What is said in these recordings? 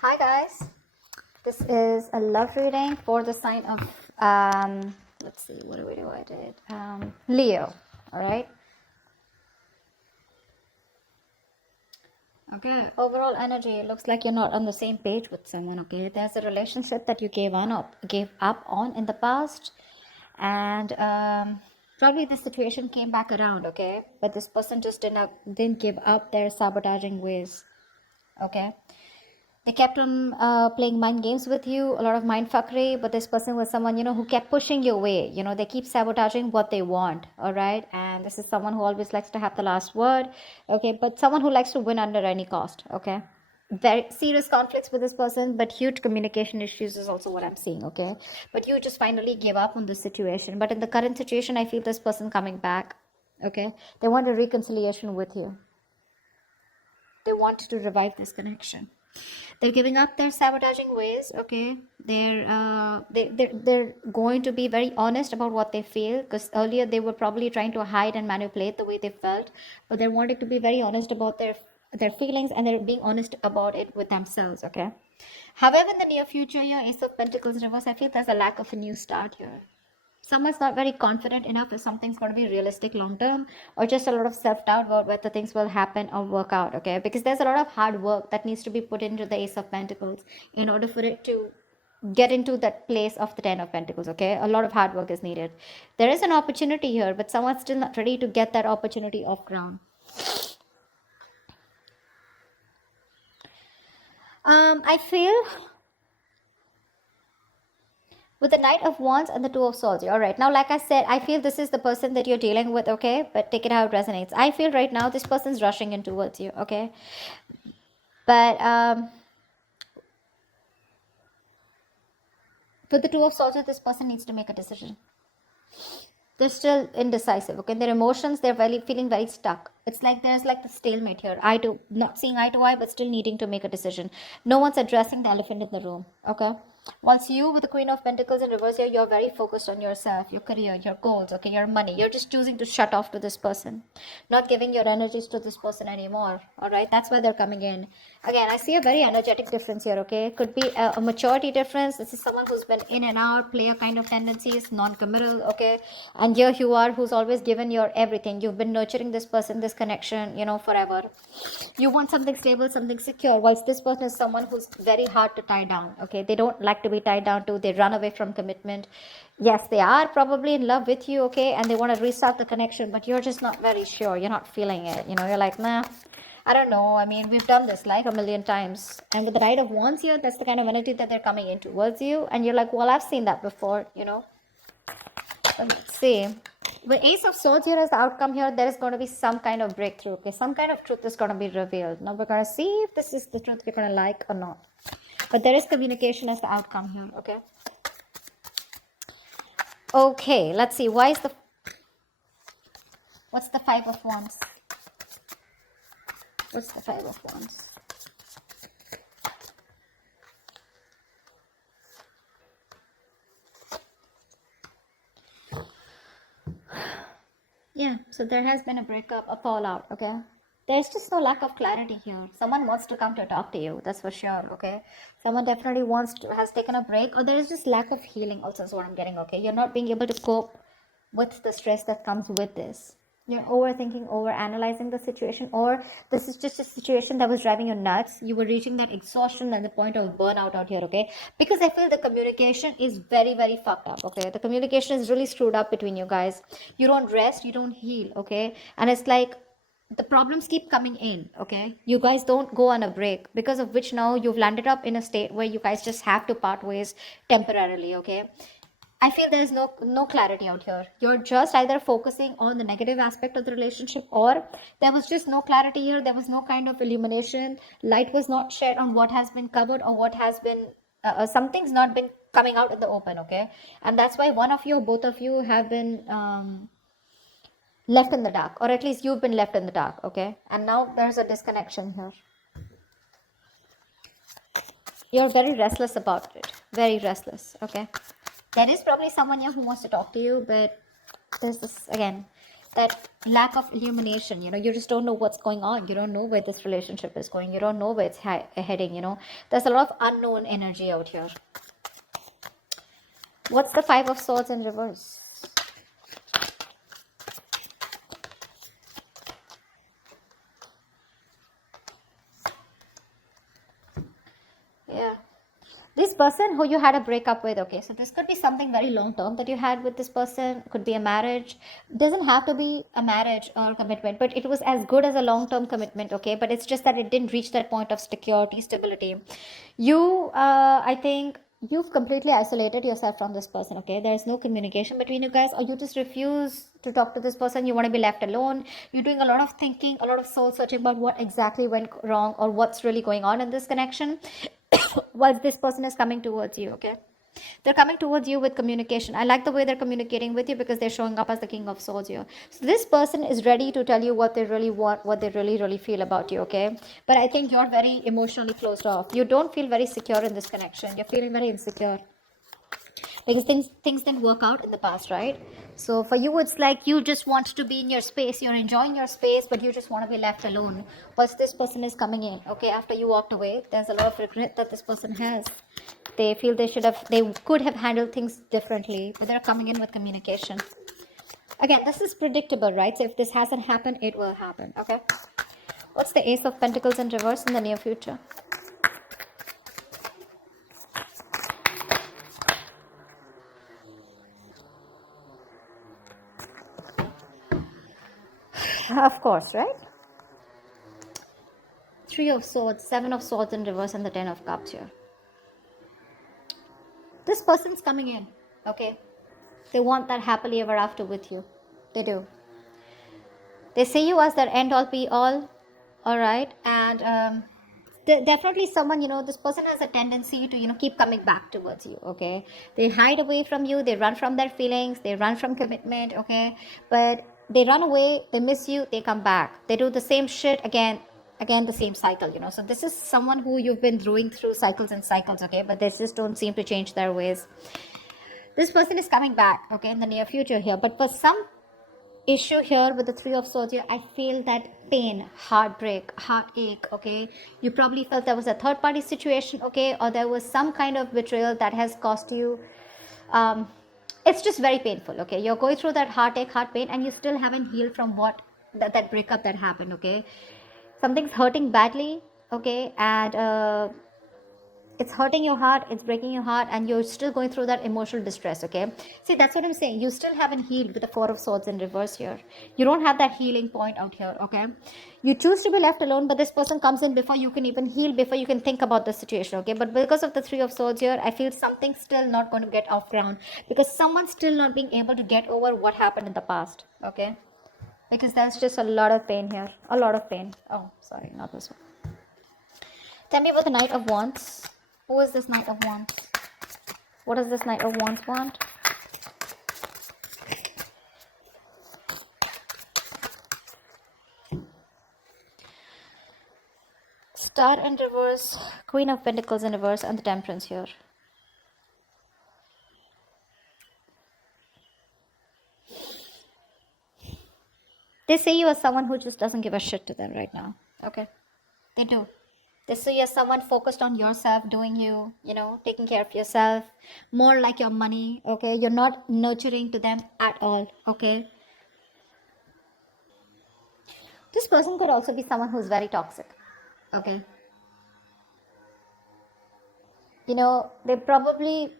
Hi guys, this is a love reading for the sign of let's see, what do we do? I did Leo. All right. Okay. Overall energy. It looks like you're not on the same page with someone. Okay. There's a relationship that you gave up on in the past, and probably the situation came back around. Okay, but this person just didn't give up their sabotaging ways. Okay, they kept on playing mind games with you, a lot of mind fuckery, but this person was someone, who kept pushing you away. They keep sabotaging what they want, all right? And this is someone who always likes to have the last word, okay? But someone who likes to win under any cost, okay? Very serious conflicts with this person, but huge communication issues is also what I'm seeing, okay? But you just finally give up on this situation. But in the current situation, I feel this person coming back, okay? They want a reconciliation with you. They want to revive this connection. They're giving up their sabotaging ways. Okay, they're going to be very honest about what they feel, because earlier they were probably trying to hide and manipulate the way they felt, but they're wanting to be very honest about their feelings, and they're being honest about it with themselves. Okay, however, in the near future, your Ace of Pentacles reverse, I feel there's a lack of a new start here. Someone's not very confident enough if something's going to be realistic long term, or just a lot of self-doubt about whether things will happen or work out. Okay, because there's a lot of hard work that needs to be put into the Ace of Pentacles in order for it to get into that place of the Ten of Pentacles. Okay, a lot of hard work is needed. There is an opportunity here, but someone's still not ready to get that opportunity off ground. I feel with the Knight of Wands and the Two of Swords. All right. Now, like I said, I feel this is the person that you're dealing with, okay? But take it how it resonates. I feel right now this person's rushing in towards you, okay? But with the Two of Swords, this person needs to make a decision. They're still indecisive, okay? Their emotions, they're very feeling very stuck. It's like there's like the stalemate here. Not seeing eye to eye, but still needing to make a decision. No one's addressing the elephant in the room, okay? Whilst you with the Queen of Pentacles in reverse here, you're very focused on yourself, your career, your goals, okay, your money. You're just choosing to shut off to this person, not giving your energies to this person anymore. All right, that's why they're coming in. Again, I see a very energetic difference here, okay? Could be a maturity difference. This is someone who's been in and out, player kind of tendencies, non-committal, okay? And here you are, who's always given your everything. You've been nurturing this person, this connection, forever. You want something stable, something secure, whilst this person is someone who's very hard to tie down, okay? They don't like to be tied down to. They run away from commitment. Yes, they are probably in love with you, okay? And they want to restart the connection, but you're just not very sure. You're not feeling it. You're like, nah, I don't know. I mean, we've done this like a million times. And with the Knight of Wands here, that's the kind of energy that they're coming in towards you. And you're like, well, I've seen that before. But let's see. With Ace of Swords here as the outcome here, there is going to be some kind of breakthrough. Okay, some kind of truth is going to be revealed. Now we're going to see if this is the truth you're going to like or not. But there is communication as the outcome here. Okay. Okay, let's see. What's the Five of Wands? What's the Five of Wands? Yeah, so there has been a breakup, a fallout, okay? There's just no lack of clarity here. Someone wants to come to talk to you, that's for sure, okay? Someone definitely has taken a break, or there is just lack of healing also is what I'm getting, okay? You're not being able to cope with the stress that comes with this. You're overthinking, over analyzing the situation, or this is just a situation that was driving you nuts. You were reaching that exhaustion and the point of burnout out here, okay? Because I feel the communication is very, very fucked up, okay? The communication is really screwed up between you guys. You don't rest, you don't heal, okay? And it's like the problems keep coming in, okay? You guys don't go on a break, because of which now you've landed up in a state where you guys just have to part ways temporarily, okay? I feel there's no clarity out here. You're just either focusing on the negative aspect of the relationship, or there was just no clarity here. There was no kind of illumination. Light was not shed on what has been covered, or what has been something's not been coming out in the open. Okay, and that's why one of you or both of you have been left in the dark, or at least you've been left in the dark. Okay, and now there's a disconnection here. You're very restless about it. Very restless. Okay. There is probably someone here who wants to talk to you, but there's this again. that lack of illumination. You just don't know what's going on. You don't know where this relationship is going. You don't know where it's heading. There's a lot of unknown energy out here. What's the Five of Swords in reverse? Yeah. This person who you had a breakup with, okay, so this could be something very long term that you had with this person. Could be a marriage. Doesn't have to be a marriage or commitment, but it was as good as a long term commitment, okay, but it's just that it didn't reach that point of security, stability. I think you've completely isolated yourself from this person, okay. There's no communication between you guys, or you just refuse to talk to this person. You want to be left alone. You're doing a lot of thinking, a lot of soul searching about what exactly went wrong or what's really going on in this connection. Whilst this person is coming towards you, okay, they're coming towards you with communication. I like the way they're communicating with you because they're showing up as the King of Swords here. So this person is ready to tell you what they really want, what they really feel about you, okay. But I think you're very emotionally closed off. You don't feel very secure in this connection. You're feeling very insecure because things didn't work out in the past, right? So for you, it's like you just want to be in your space. You're enjoying your space, but you just want to be left alone. But this person is coming in, okay, after you walked away. There's a lot of regret that this person has. They feel they could have handled things differently, but they're coming in with communication. Again, this is predictable, right? So if this hasn't happened, it will happen, okay. What's the Ace of Pentacles in reverse in the near future? Of course, right? Three of Swords, Seven of Swords in reverse, and the Ten of Cups here. This person's coming in, okay? They want that happily ever after with you. They do. They see you as their end all be all right? And definitely someone, this person has a tendency to, keep coming back towards you, okay? They hide away from you. They run from their feelings. They run from commitment, okay? But they run away. They miss you. They come back. They do the same shit again, the same cycle. So this is someone who you've been going through cycles and cycles, okay, but they just don't seem to change their ways. This person is coming back, okay, in the near future here, but for some issue here with the Three of Swords here, I feel that pain, heartbreak, heartache, okay. You probably felt there was a third party situation, okay, or there was some kind of betrayal that has cost you. It's just very painful, okay. You're going through that heartache, heart pain, and you still haven't healed from what that breakup that happened, okay. Something's hurting badly, okay, and it's hurting your heart, it's breaking your heart, and you're still going through that emotional distress, okay. See, that's what I'm saying. You still haven't healed with the Four of Swords in reverse here. You don't have that healing point out here, okay. You choose to be left alone, but this person comes in before you can even heal, before you can think about the situation, okay. But because of the Three of Swords here, I feel something's still not going to get off ground, because someone's still not being able to get over what happened in the past, okay. Because there's just a lot of pain here, a lot of pain. Oh, sorry, not this one. Tell me about the Knight of Wands. Who is this Knight of Wands? What does this Knight of Wands want? Star in reverse, Queen of Pentacles in reverse, and the Temperance here. They see you as someone who just doesn't give a shit to them right now. Okay. They do. They see you as someone focused on yourself, doing you, taking care of yourself, more like your money, okay? You're not nurturing to them at all, okay? This person could also be someone who's very toxic, okay? They probably,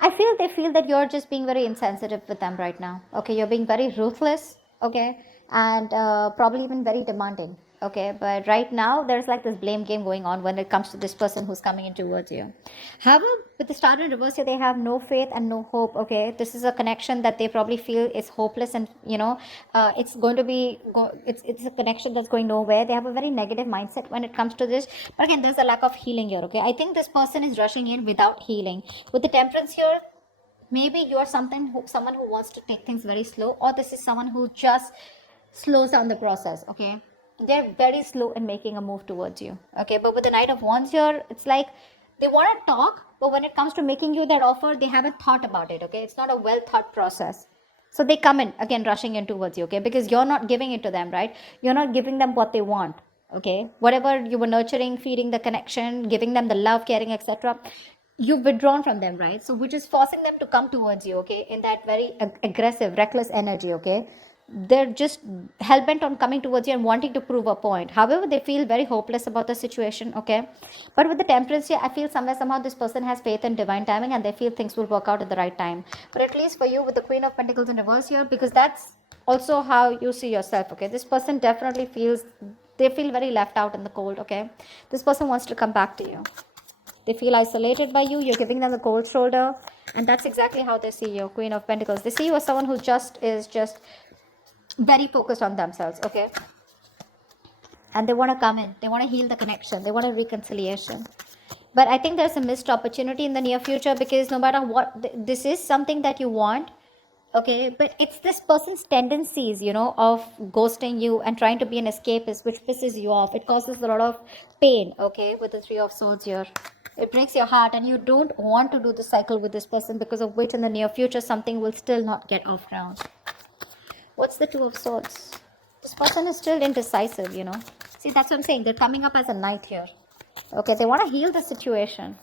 they feel that you're just being very insensitive with them right now, okay? You're being very ruthless, okay? And probably even very demanding, okay. But right now there's like this blame game going on when it comes to this person who's coming in towards you. However, with the Star in reverse here, they have no faith and no hope, okay. This is a connection that they probably feel is hopeless, and it's going to be it's a connection that's going nowhere. They have a very negative mindset when it comes to this. But again, there's a lack of healing here, okay. I think this person is rushing in without healing. With the Temperance here, maybe you're someone who wants to take things very slow, or this is someone who just slows down the process, okay. They're very slow in making a move towards you, okay. But with the Knight of Wands here, it's like they want to talk, but when it comes to making you that offer, they haven't thought about it, okay. It's not a well thought process, So they come in again, rushing in towards you, okay? Because you're not giving it to them, right? You're not giving them what they want, okay? Whatever you were nurturing, feeding the connection, giving them the love, caring, etc., you've withdrawn from them, right? So which is forcing them to come towards you, okay? In that very aggressive, reckless energy, okay? They're just hell-bent on coming towards you and wanting to prove a point. However, they feel very hopeless about the situation, okay? But with the temperance here, I feel somewhere, somehow this person has faith in divine timing and they feel things will work out at the right time. But at least for you, with the Queen of Pentacles in reverse here, because that's also how you see yourself, okay? This person definitely feels, they feel very left out in the cold, okay? This person wants to come back to you. They feel isolated by you. You're giving them the cold shoulder. And that's exactly how they see you, Queen of Pentacles. They see you as someone who just is just very focused on themselves, okay? And they want to come in. They want to heal the connection. They want a reconciliation. But I think there's a missed opportunity in the near future, because no matter what, this is something that you want, okay? But it's this person's tendencies, you know, of ghosting you and trying to be an escapist, which pisses you off. It causes a lot of pain, okay, with the Three of Swords here. It breaks your heart, and you don't want to do the cycle with this person, because of which in the near future something will still not get off ground. What's the Two of Swords? This person is still indecisive, you know. See, that's what I'm saying. They're coming up as a knight here. Okay, they want to heal the situation.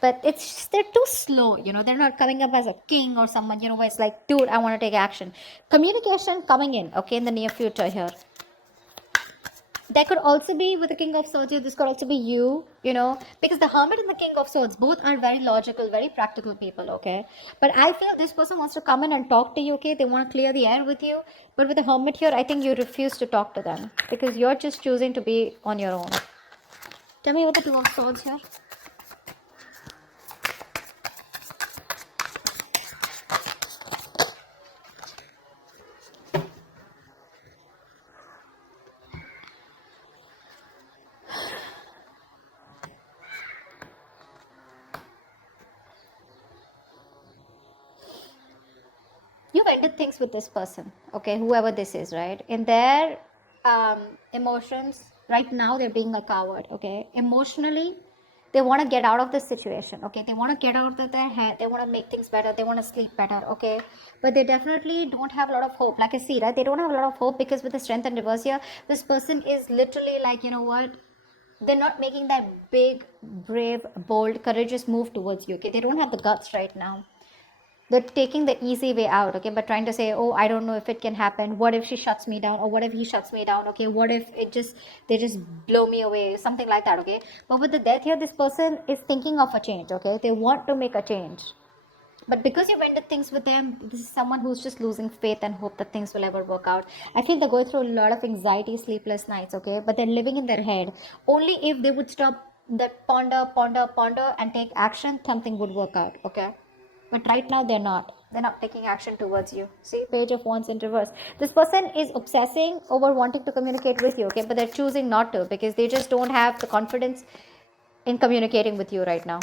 But it's they're too slow, you know. They're not coming up as a king or someone, you know, where it's like, dude, I want to take action. Communication coming in, okay, in the near future here. There could also be, with the King of Swords here, this could also be you, you know, because the Hermit and the King of Swords both are very logical, very practical people, okay? But I feel this person wants to come in and talk to you, okay? They want to clear the air with you. But with the Hermit here, I think you refuse to talk to them, because you're just choosing to be on your own. Tell me what the Two of Swords here. You've ended things with this person, okay, whoever this is, right? In their emotions right now, they're being a coward, okay? Emotionally, they want to get out of this situation, okay? They want to get out of their head. They want to make things better. They want to sleep better, okay? But they definitely don't have a lot of hope. Like I see, right? They don't have a lot of hope, because with the Strength and reverse here, this person is literally like, you know what, they're not making that big, brave, bold, courageous move towards you, okay? They don't have the guts right now. They're taking the easy way out, okay, but trying to say, oh, I don't know if it can happen. What if she shuts me down? Or what if he shuts me down? Okay, what if they just blow me away? Something like that, okay? But with the Death here, this person is thinking of a change, okay? They want to make a change. But because you've ended things with them, this is someone who's just losing faith and hope that things will ever work out. I feel they're going through a lot of anxiety, sleepless nights, okay? But they're living in their head. Only if they would stop that ponder and take action, something would work out, okay? But right now they're not. They're not taking action towards you. See, Page of Wands in reverse. This person is obsessing over wanting to communicate with you, okay? But they're choosing not to, because they just don't have the confidence in communicating with you right now.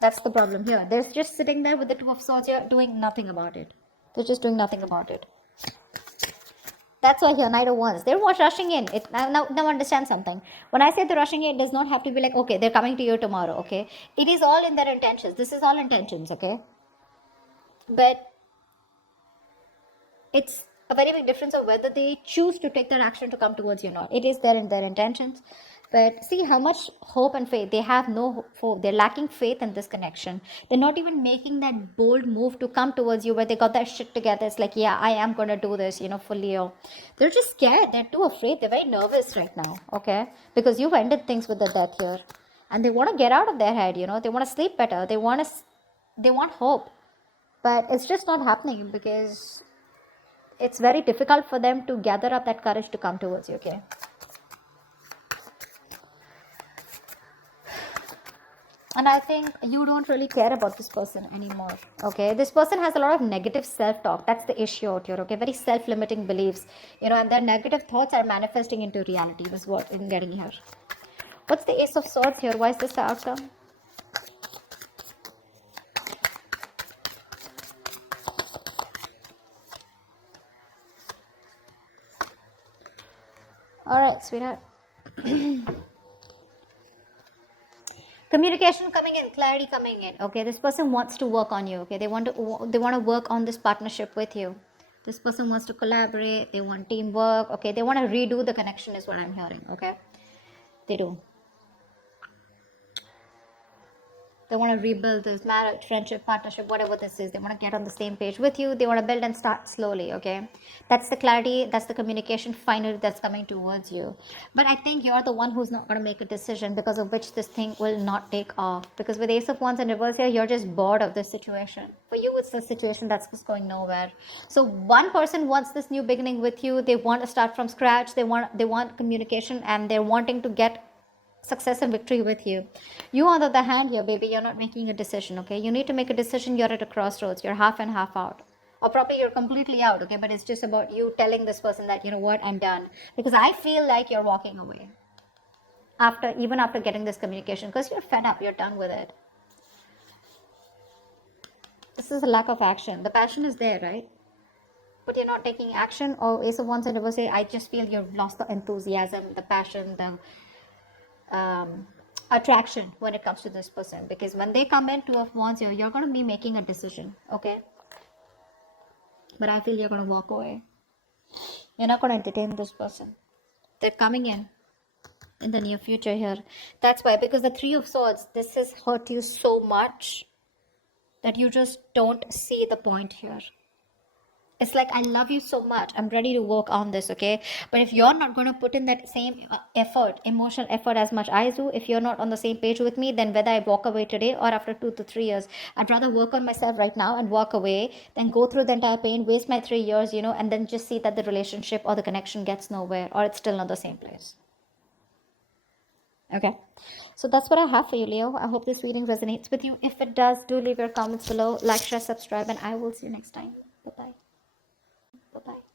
That's the problem here. They're just sitting there with the Two of Swords here, doing nothing about it. They're just doing nothing about it. That's why here, Knight of Wands. They're rushing in. Now understand something. When I say they're rushing in, it does not have to be like, okay, they're coming to you tomorrow, okay? It is all in their intentions. This is all intentions, okay? But it's a very big difference of whether they choose to take their action to come towards you or not. It is there in their intentions. But see how much hope and faith. They have no hope. They're lacking faith in this connection. They're not even making that bold move to come towards you, where they got that shit together. It's like, yeah, I am going to do this, you know, for Leo. They're just scared. They're too afraid. They're very nervous right now, okay? Because you've ended things with the Death here. And they want to get out of their head, you know. They want to sleep better. They want hope. But it's just not happening, because it's very difficult for them to gather up that courage to come towards you, okay? And I think you don't really care about this person anymore, okay? This person has a lot of negative self-talk. That's the issue out here, okay? Very self-limiting beliefs, you know, and their negative thoughts are manifesting into reality. This is what I'm getting here. What's the Ace of Swords here? Why is this the outcome? All right, sweetheart. Communication coming in, clarity coming in. Okay, this person wants to work on you. Okay, they want to work on this partnership with you. This person wants to collaborate. They want teamwork. Okay, they want to redo the connection is what I'm hearing. Okay, they do. They want to rebuild this marriage, friendship, partnership, whatever this is. They want to get on the same page with you. They want to build and start slowly, okay? That's the clarity, that's the communication finally that's coming towards you. But I think you're the one who's not going to make a decision, because of which this thing will not take off. Because with Ace of Wands and reverse here, you're just bored of this situation. For you, it's a situation that's just going nowhere. So one person wants this new beginning with you. They want to start from scratch. They want communication, and they're wanting to get success and victory with you. You, on the other hand, here, baby, you're not making a decision, okay? You need to make a decision. You're at a crossroads. You're half and half out, or probably you're completely out, okay? But it's just about you telling this person that, you know what, I'm done, because I feel like you're walking away even after getting this communication, because you're fed up. You're done with it. This is a lack of action. The passion is there, right? But you're not taking action. Or Ace of Wands and reverse, I just feel you've lost the enthusiasm, the passion, the attraction when it comes to this person. Because when they come in, Two of Wands, you're going to be making a decision, okay? But I feel you're going to walk away. You're not going to entertain this person. They're coming in the near future here. That's why, because the Three of Swords, this has hurt you so much that you just don't see the point here. It's like, I love you so much, I'm ready to work on this, okay? But if you're not going to put in that same effort, emotional effort as much I do, if you're not on the same page with me, then whether I walk away today or after 2 to 3 years, I'd rather work on myself right now and walk away than go through the entire pain, waste my 3 years, and then just see that the relationship or the connection gets nowhere, or it's still not the same place. Okay, so that's what I have for you, Leo. I hope this reading resonates with you. If it does, do leave your comments below, like, share, subscribe, and I will see you next time. Bye-bye. Bye-bye.